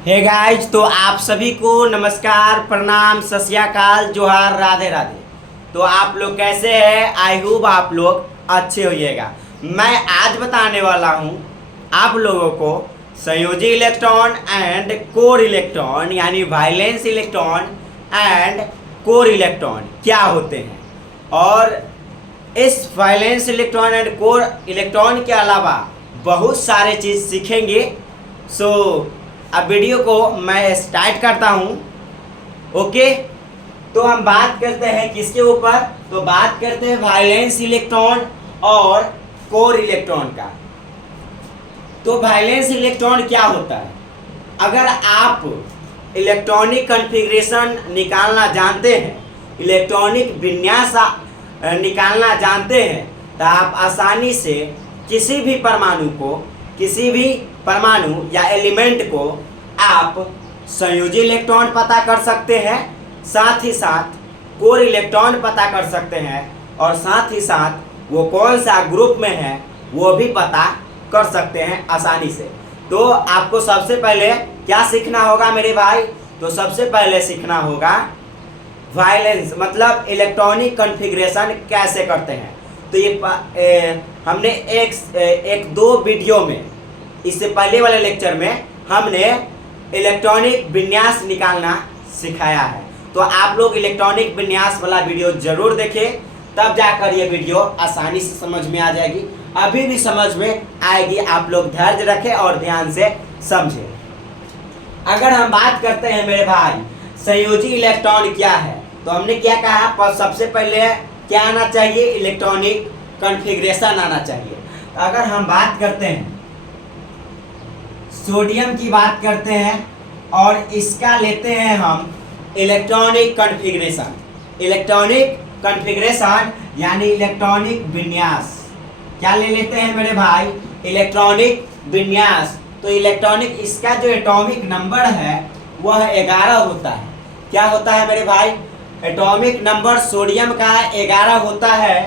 Hey guys, तो आप सभी को नमस्कार, प्रणाम, सत श्री अकाल, जोहार, राधे राधे। तो आप लोग कैसे हैं? आई होप आप लोग अच्छे होइएगा। मैं आज बताने वाला हूं आप लोगों को संयोजी इलेक्ट्रॉन एंड कोर इलेक्ट्रॉन यानी valence electron and core electron क्या होते हैं, और इस valence electron and core electron के अलावा बहुत सारे चीज़ सीखेंगे। सो अब वीडियो को मैं स्टार्ट करता हूँ। ओके, तो हम बात करते हैं किसके ऊपर? तो बात करते हैं वैलेंस इलेक्ट्रॉन और कोर इलेक्ट्रॉन का। तो वैलेंस इलेक्ट्रॉन क्या होता है? अगर आप इलेक्ट्रॉनिक कॉन्फ़िगरेशन निकालना जानते हैं, इलेक्ट्रॉनिक विन्यास निकालना जानते हैं, तो आप आसानी से किसी भी परमाणु या एलिमेंट को आप संयोजी इलेक्ट्रॉन पता कर सकते हैं, साथ ही साथ कोर इलेक्ट्रॉन पता कर सकते हैं, और साथ ही साथ वो कौन सा ग्रुप में है वो भी पता कर सकते हैं आसानी से। तो आपको सबसे पहले क्या सीखना होगा मेरे भाई? तो सबसे पहले सीखना होगा वैलेंस मतलब इलेक्ट्रॉनिक कॉन्फ़िगरेशन कैसे करते हैं। तो ये हमने एक दो वीडियो में, इससे पहले वाले लेक्चर में हमने इलेक्ट्रॉनिक विन्यास निकालना सिखाया है। तो आप लोग इलेक्ट्रॉनिक विन्यास वाला वीडियो जरूर देखें, तब जाकर ये वीडियो आसानी से समझ में आ जाएगी। अभी भी समझ में आएगी, आप लोग धैर्य रखें और ध्यान से समझें। अगर हम बात करते हैं मेरे भाई संयोजी इलेक्ट्रॉन क्या है, तो हमने क्या कहा? पर सबसे पहले क्या आना चाहिए? इलेक्ट्रॉनिक कॉन्फ़िगरेशन आना चाहिए। तो अगर हम बात करते हैं सोडियम की बात करते हैं और इसका लेते हैं हम इलेक्ट्रॉनिक कॉन्फ़िगरेशन। इलेक्ट्रॉनिक कॉन्फ़िगरेशन यानी इलेक्ट्रॉनिक विन्यास। क्या ले लेते हैं मेरे भाई? इलेक्ट्रॉनिक विन्यास। तो इलेक्ट्रॉनिक, इसका जो एटॉमिक नंबर है वह 11 होता है। क्या होता है मेरे भाई? एटॉमिक नंबर सोडियम का 11 होता है।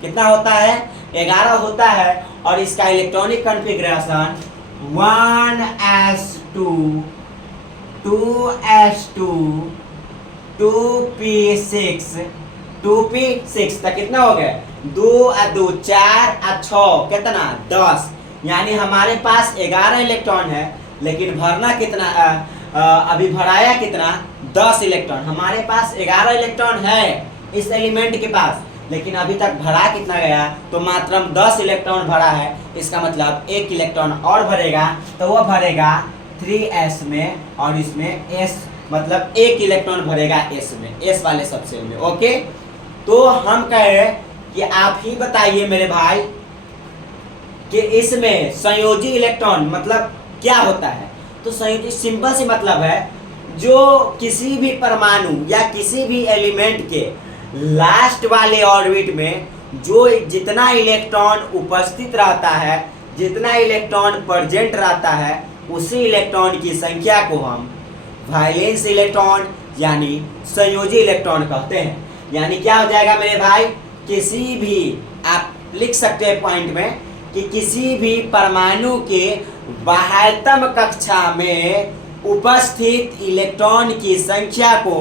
कितना होता है? 11 होता है। और इसका electronic configuration 1s2 2s2 2p6 2p6 तक कितना हो गया? 2 और 2 4 और 6 कितना? 10। यानी हमारे पास 11 इलेक्ट्रॉन है, लेकिन भरना कितना? अभी भराया कितना? 10 इलेक्ट्रॉन। हमारे पास 11 इलेक्ट्रॉन है इस एलिमेंट के पास, लेकिन अभी तक भरा कितना गया? तो मात्र 10 इलेक्ट्रॉन भरा है। इसका मतलब एक इलेक्ट्रॉन और भरेगा, तो वह भरेगा 3s में, और इसमें s मतलब एक इलेक्ट्रॉन भरेगा s में, s वाले सबसेल में। ओके, तो हम कहे कि आप ही बताइए मेरे भाई कि इसमें संयोजी इलेक्ट्रॉन मतलब क्या होता है? तो संयोजी सिंपल सी मतलब है, जो किसी भी परमाणु या किसी भी एलिमेंट के लास्ट वाले ऑर्बिट में जो जितना इलेक्ट्रॉन उपस्थित रहता है, जितना इलेक्ट्रॉन प्रेजेंट रहता है, उसी इलेक्ट्रॉन की संख्या को हम वैलेंस इलेक्ट्रॉन यानी संयोजी इलेक्ट्रॉन कहते हैं। यानी क्या हो जाएगा मेरे भाई? किसी भी, आप लिख सकते हैं पॉइंट में कि किसी भी परमाणु के बाह्यतम कक्षा में उपस्थित इलेक्ट्रॉन की संख्या को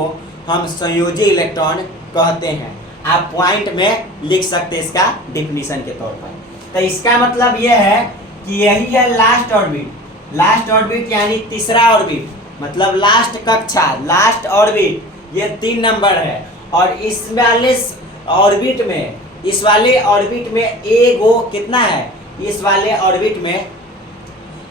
हम संयोजी इलेक्ट्रॉन कहते हैं। आप पॉइंट में लिख सकते हैं इसका डिफिनीशन के तौर पर। तो इसका मतलब यह है कि यही है लास्ट ऑर्बिट। लास्ट ऑर्बिट यानी तीसरा ऑर्बिट, मतलब लास्ट कक्षा, लास्ट ऑर्बिट, ये 3 नंबर है। और इस वाले ऑर्बिट में, इस वाले ऑर्बिट में एगो कितना है? इस वाले ऑर्बिट में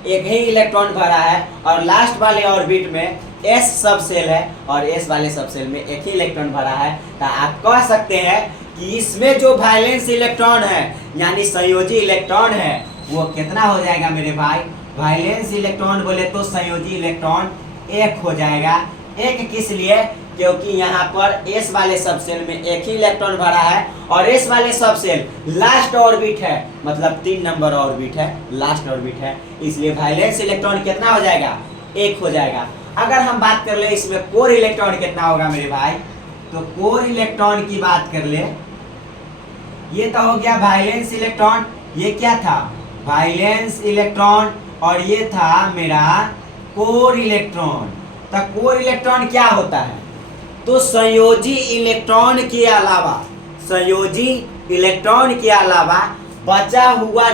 एक ही इलेक्ट्रॉन भरा है, और लास्ट वाले ऑर्बिट में s सब सेल है, और s वाले सब सेल में एक ही इलेक्ट्रॉन भरा है। तो आप कह सकते हैं कि इसमें जो वैलेंस इलेक्ट्रॉन है यानी संयोजी इलेक्ट्रॉन है वो कितना हो जाएगा मेरे भाई? वैलेंस इलेक्ट्रॉन बोले तो संयोजी इलेक्ट्रॉन 1 हो जाएगा। 1 किस लिए? क्योंकि यहाँ पर s वाले सब सेल में एक ही इलेक्ट्रॉन भरा है, और s वाले सब सेल लास्ट ऑर्बिट है, मतलब 3 नंबर ऑर्बिट है, लास्ट ऑर्बिट है, इसलिए वैलेंस इलेक्ट्रॉन कितना हो जाएगा? 1 हो जाएगा। अगर हम बात कर ले इसमें कोर इलेक्ट्रॉन कितना होगा मेरे भाई? तो कोर इलेक्ट्रॉन की बात कर ले, ये तो हो गया वैलेंस इलेक्ट्रॉन। ये क्या था? Valence electron. और ये था मेरा कोर इलेक्ट्रॉन। तो कोर इलेक्ट्रॉन क्या होता है? तो संयोजी इलेक्ट्रॉन के अलावा, संयोजी इलेक्ट्रॉन के अलावा बचा हुआ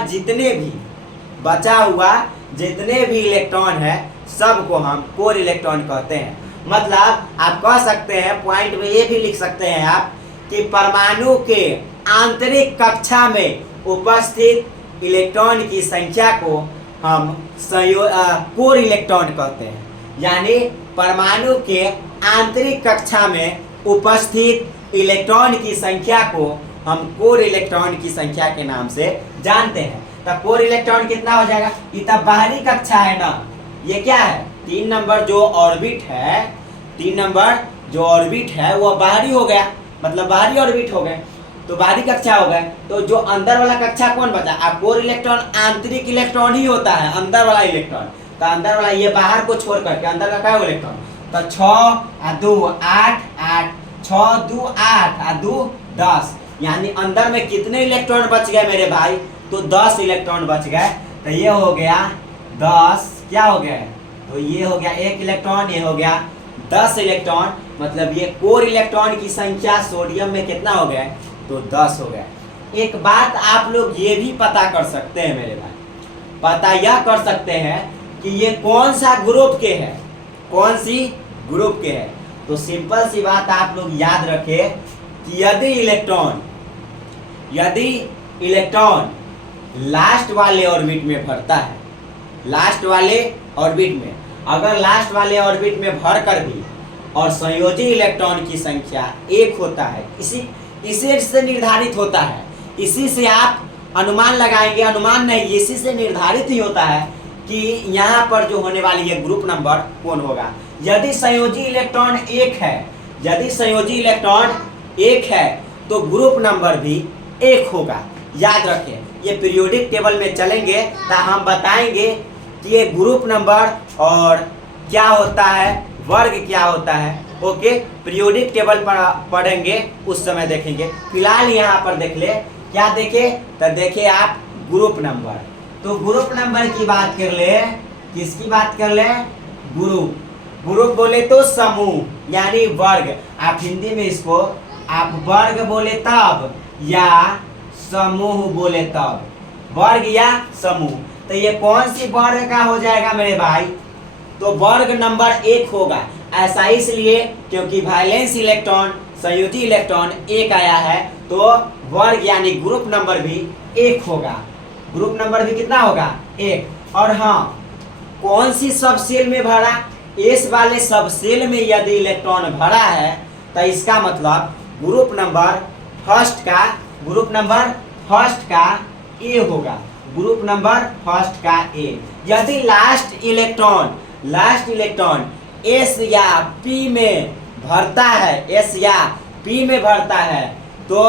जितने भी इलेक्ट्रॉन है सबको हम कोर इलेक्ट्रॉन कहते हैं। मतलब आप कह सकते हैं, पॉइंट में ये भी लिख सकते हैं आप कि परमाणु के आंतरिक कक्षा में उपस्थित इलेक्ट्रॉन की संख्या को हम कोर इलेक्ट्रॉन कहते हैं। यानी परमाणु के आंतरिक कक्षा में उपस्थित इलेक्ट्रॉन की संख्या को हम कोर इलेक्ट्रॉन की संख्या के नाम से जानते हैं। तब कोर इलेक्ट्रॉन कितना हो जाएगा? ये तब बाहरी कक्षा है ना, ये क्या है? 3 नंबर जो ऑर्बिट है, 3 नंबर जो ऑर्बिट है वो बाहरी हो गया, मतलब बाहरी ऑर्बिट हो गए, तो बाहरी कक्षा हो गए। तो जो अंदर वाला कक्षा कौन बचा? अब कोर इलेक्ट्रॉन आंतरिक इलेक्ट्रॉन ही होता है, अंदर वाला इलेक्ट्रॉन। तो अंदर वाला ये बाहर को छोड़ करके अंदर का क्या इलेक्ट्रॉन? तो 6 आ 2 8 8, 6 2 8 आ 2 10, यानी अंदर में कितने इलेक्ट्रॉन बच गए मेरे भाई? तो 10 इलेक्ट्रॉन बच गए। तो ये हो गया 10, क्या हो गया? तो ये हो गया 1 इलेक्ट्रॉन, ये हो गया 10 इलेक्ट्रॉन। मतलब ये कोर इलेक्ट्रॉन की संख्या सोडियम में कितना हो गया? तो 10 हो गया। एक बात आप लोग ये भी पता कर सकते हैं मेरे भाई, पता यह कर सकते हैं कि ये कौन सा ग्रुप के है, कौन सी ग्रुप के है। तो सिंपल सी बात आप लोग याद रखें कि यदि इलेक्ट्रॉन लास्ट वाले ऑर्बिट में भरता है, लास्ट वाले ऑर्बिट में, अगर लास्ट वाले ऑर्बिट में भर कर भी और संयोजी इलेक्ट्रॉन की संख्या 1 होता है, इसी से निर्धारित होता है, इसी से आप अनुमान लगाएंगे, अनुमान नहीं, इसी से निर्धारित ही होता है कि यहाँ पर जो होने वाली है ग्रुप नंबर कौन होगा। यदि संयोजी इलेक्ट्रॉन 1 है, यदि संयोजी इलेक्ट्रॉन 1 है तो ग्रुप नंबर भी 1 होगा। याद रखें, ये पीरियोडिक टेबल में चलेंगे तो हम बताएंगे कि ये ग्रुप नंबर और क्या होता है, वर्ग क्या होता है। ओके, पीरियोडिक टेबल पर पढ़ेंगे उस समय देखेंगे। फिलहाल यहाँ पर देख ले, क्या देखे? तो देखे आप ग्रुप नंबर। तो ग्रुप नंबर की बात कर ले, किसकी बात कर ले? ग्रुप। ग्रुप बोले तो समूह यानी वर्ग। आप हिंदी में इसको आप वर्ग बोले तब या समूह बोले तब, वर्ग या समूह। तो ये कौन सी वर्ग का हो जाएगा मेरे भाई? तो वर्ग नंबर 1 होगा। ऐसा इसलिए क्योंकि वैलेंस इलेक्ट्रॉन, संयोजी इलेक्ट्रॉन 1 आया है, तो वर्ग यानी ग्रुप नंबर भी 1 होगा। ग्रुप नंबर भी कितना होगा? 1। और हाँ, कौन सी सब सेल में भरा? इस वाले सब सेल में यदि इलेक्ट्रॉन भरा है तो इसका मतलब ग्रुप नंबर फर्स्ट का ए होगा, ग्रुप नंबर फर्स्ट का ए। यदि लास्ट इलेक्ट्रॉन एस या पी में भरता है, एस या पी में भरता है, तो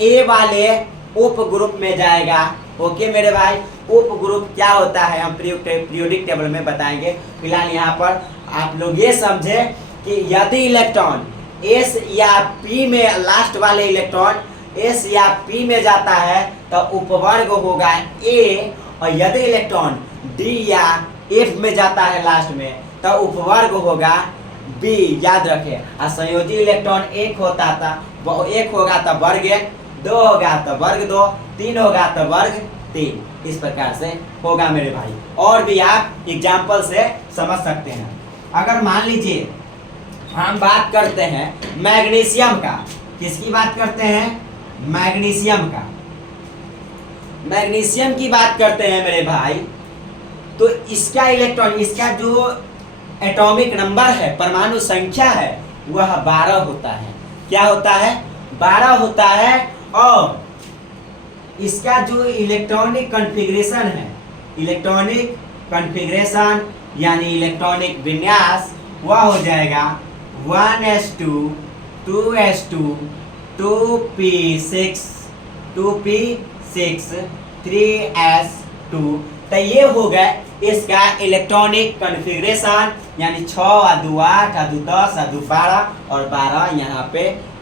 ए वाले उप ग्रुप में जाएगा। ओके मेरे भाई, उप ग्रुप क्या होता है हम पीरियोडिक टेबल में बताएंगे। फिलहाल यहाँ पर आप लोग ये समझे कि यदि इलेक्ट्रॉन एस या पी में, लास्ट वाले इलेक्ट्रॉन एस या पी में जाता है तो उपवर्ग होगा ए, और यदि इलेक्ट्रॉन डी या एफ में जाता है लास्ट में तो उपवर्ग होगा बी। याद रखें, और संयोजी इलेक्ट्रॉन 1 होता था, वो 1 होगा तो वर्ग 1, 2 होगा तो वर्ग 2, 3 होगा तो वर्ग 3। इस प्रकार से होगा मेरे भाई। और भी आप एग्जाम्पल से समझ सकते हैं। अगर मान लीजिए हम बात करते हैं मैग्नीशियम का, किसकी बात करते हैं? मैग्नीशियम का। मैग्नीशियम की बात करते हैं मेरे भाई, तो इसका इलेक्ट्रॉन, इसका जो एटॉमिक नंबर है, परमाणु संख्या है, वह 12 होता है। क्या होता है? 12 होता है। और इसका जो इलेक्ट्रॉनिक कॉन्फ़िगरेशन है, इलेक्ट्रॉनिक कॉन्फ़िगरेशन यानी इलेक्ट्रॉनिक विन्यास, वह हो जाएगा 1s2 2s2 2p6 2p6 3s2। तो ये हो गया इसका इलेक्ट्रॉनिक कॉन्फ़िगरेशन, यानी 6 आ 2 8 आ 2 10 आ 2 12 और 12 यहाँ पे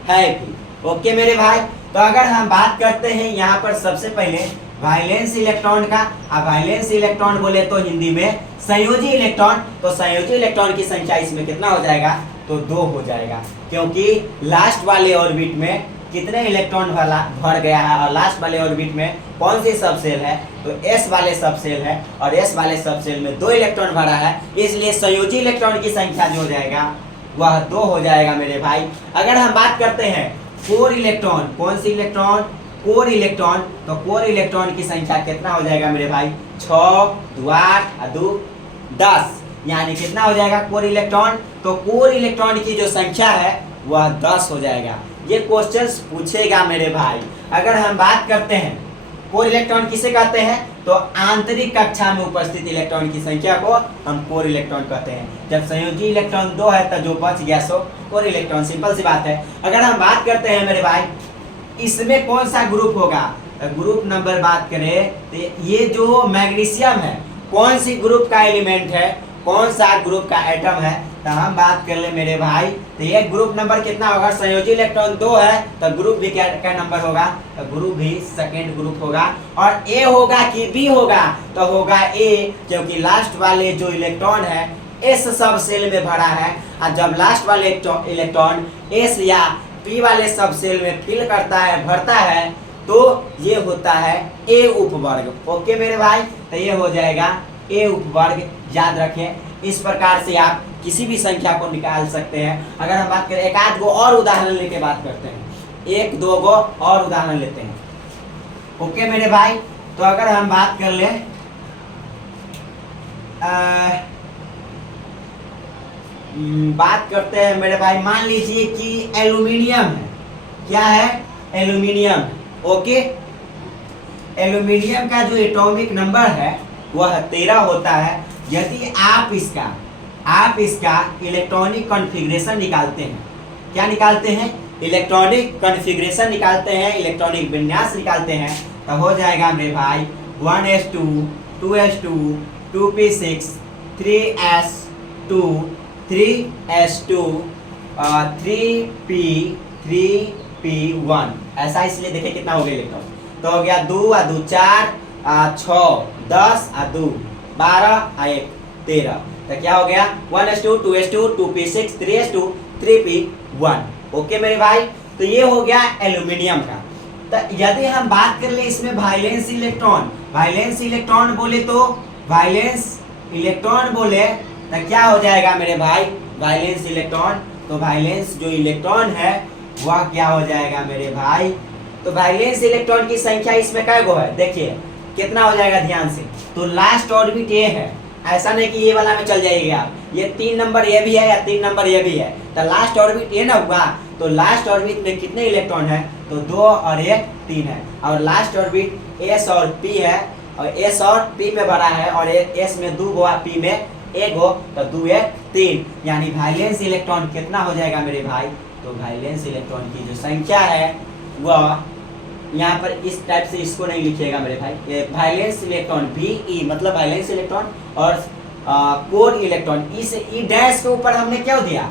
है भी। ओके मेरे भाई, तो अगर हम बात करते हैं यहाँ पर सबसे पहले वैलेंस इलेक्ट्रॉन का। अब वैलेंस इलेक्ट्रॉन बोले तो हिंदी में संयोजी इलेक्ट्रॉन, तो संयोजी इलेक्ट्रॉन की संख्या इसमें कितना हो जाएगा, तो 2 हो जाएगा, क्योंकि लास्ट वाले ऑर्बिट में कितने इलेक्ट्रॉन भर गया है, और लास्ट वाले ऑर्बिट में कौन सी सब सेल है, तो s वाले सब सेल है, और s वाले सब सेल में 2 इलेक्ट्रॉन भरा है, इसलिए संयोजी इलेक्ट्रॉन की संख्या जो हो जाएगा वह 2 हो जाएगा मेरे भाई। अगर हम बात करते हैं कोर इलेक्ट्रॉन, कौन सी इलेक्ट्रॉन, कोर इलेक्ट्रॉन, तो कोर इलेक्ट्रॉन की संख्या कितना हो जाएगा मेरे भाई, 6 2 8 और 2 10, यानी कितना हो जाएगा कोर इलेक्ट्रॉन, तो कोर इलेक्ट्रॉन की जो संख्या है वह 10 हो जाएगा। ये क्वेश्चंस पूछेगा मेरे भाई। अगर हम बात करते हैं कोर इलेक्ट्रॉन किसे कहते हैं, तो आंतरिक कक्षा में उपस्थित इलेक्ट्रॉन की संख्या को हम कोर इलेक्ट्रॉन कहते हैं। जब संयोजी इलेक्ट्रॉन 2 है तो जो बच गया सो कोर इलेक्ट्रॉन, सिंपल सी बात है। अगर हम बात करते हैं मेरे भाई इसमें कौन सा ग्रुप होगा, ग्रुप नंबर बात करें तो ये जो मैग्नीशियम है कौन सी ग्रुप का एलिमेंट है, कौन सा ग्रुप का एटम है, तो हम बात कर ले मेरे भाई, तो ये ग्रुप नंबर कितना होगा, संयोजी इलेक्ट्रॉन 2 है तो ग्रुप भी क्या नंबर होगा, तो ग्रुप भी सेकेंड ग्रुप होगा। और ए होगा कि बी होगा, तो होगा ए, क्योंकि लास्ट वाले जो इलेक्ट्रॉन है एस सब सेल में भरा है, और जब लास्ट वाले इलेक्ट्रॉन एस या पी वाले सब सेल में फिल करता है, भरता है, तो ये होता है ए उपवर्ग। ओके मेरे भाई, तो ये हो जाएगा ए उपवर्ग, याद रखें। इस प्रकार से आप किसी भी संख्या को निकाल सकते हैं। अगर हम बात करें एक आध गो और उदाहरण लेके बात करते हैं, 1 2 गो और उदाहरण लेते हैं। ओके मेरे भाई, तो अगर हम बात कर ले बात करते हैं मेरे भाई, मान लीजिए कि एल्यूमिनियम है, क्या है, एल्यूमिनियम। ओके, एल्यूमिनियम का जो एटॉमिक नंबर है वह 13 होता है। यदि आप इसका इलेक्ट्रॉनिक कॉन्फ़िगरेशन निकालते हैं, क्या निकालते हैं, इलेक्ट्रॉनिक कॉन्फ़िगरेशन निकालते हैं, इलेक्ट्रॉनिक विन्यास निकालते हैं, तो हो जाएगा मेरे भाई 1s2 2s2 2p6 3s2 3s2 3p1, ऐसा इसलिए देखिए कितना हो गया इलेक्ट्रॉन, तो हो गया 2 और 2 4 6 10 और 2 12 और 1 13, तो क्या हो गया 1s2 2s2 2p6 3s2 3p1। Okay मेरे भाई, तो ये हो गया एल्यूमिनियम का। तो यदि हम बात कर ले इसमें वैलेंस इलेक्ट्रॉन बोले तो क्या हो जाएगा मेरे भाई, वैलेंस इलेक्ट्रॉन, तो वैलेंस जो इलेक्ट्रॉन है वह क्या हो जाएगा मेरे भाई, तो वैलेंस इलेक्ट्रॉन की संख्या इसमें कै गो है, देखिए कितना हो जाएगा ध्यान से, तो लास्ट ऑर्बिट ये है, ऐसा नहीं कि ये वाला में चल जाइएगा आप, ये 3 नंबर ये भी है या 3 नंबर ये भी है, तो लास्ट ऑर्बिट ये ना हुआ, तो लास्ट ऑर्बिट में कितने इलेक्ट्रॉन है, तो 2 और 1 3 है, और लास्ट ऑर्बिट एस और पी है, और एस और पी में भरा है, और एस में 2 गो पी में 1 गो, तो 2 1 3, यानी वैलेंस इलेक्ट्रॉन कितना हो जाएगा मेरे भाई, तो वैलेंस इलेक्ट्रॉन की जो संख्या है वह यहाँ पर इस टाइप से इसको नहीं लिखिएगा मेरे भाई, ये वैलेंस इलेक्ट्रॉन VE मतलब वैलेंस इलेक्ट्रॉन, और कोर इलेक्ट्रॉन, इस ई डैश के ऊपर हमने क्यों दिया,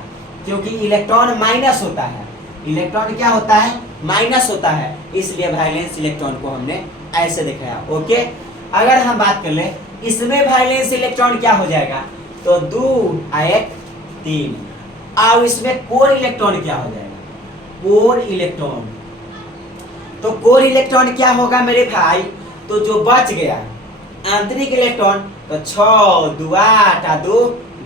क्योंकि इलेक्ट्रॉन माइनस होता है, इलेक्ट्रॉन क्या होता है, माइनस होता है, इसलिए वैलेंस इलेक्ट्रॉन को हमने ऐसे दिखाया। ओके, अगर हम बात कर ले इसमें वैलेंस इलेक्ट्रॉन क्या हो जाएगा, तो 2 1 3, और इसमें कोर इलेक्ट्रॉन क्या हो जाएगा, कोर इलेक्ट्रॉन, तो कोर इलेक्ट्रॉन क्या होगा मेरे भाई, तो जो बच गया आंतरिक इलेक्ट्रॉन, तो 6 2 8 और 2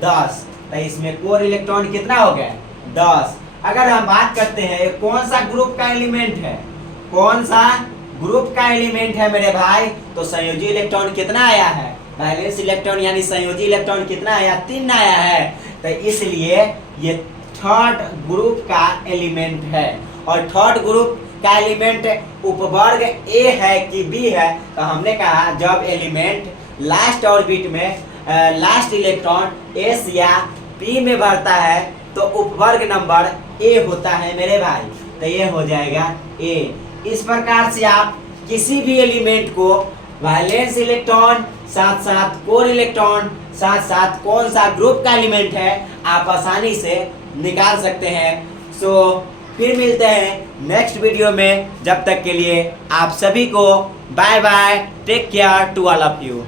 10, तो इसमें कोर इलेक्ट्रॉन कितना हो गया 10। अगर हम बात करते हैं कौन सा ग्रुप का एलिमेंट है, कौन सा ग्रुप का एलिमेंट है मेरे भाई, तो संयोजी इलेक्ट्रॉन कितना आया है, वैलेंस इलेक्ट्रॉन यानी संयोजी इलेक्ट्रॉन कितना आया, 3 आया है, तो इसलिए ये थर्ड ग्रुप का एलिमेंट है, और थर्ड ग्रुप का एलिमेंट उपवर्ग ए है कि बी है, तो हमने कहा जब एलिमेंट लास्ट ऑर्बिट में लास्ट इलेक्ट्रॉन एस या पी में भरता है तो उपवर्ग नंबर ए होता है मेरे भाई, तो ये हो जाएगा ए। इस प्रकार से आप किसी भी एलिमेंट को वैलेंस इलेक्ट्रॉन साथ साथ कोर इलेक्ट्रॉन साथ साथ कौन सा ग्रुप का एलिमेंट है आप आसानी से निकाल सकते हैं। सो फिर मिलते हैं नेक्स्ट वीडियो में। जब तक के लिए आप सभी को bye bye, take care to all of you.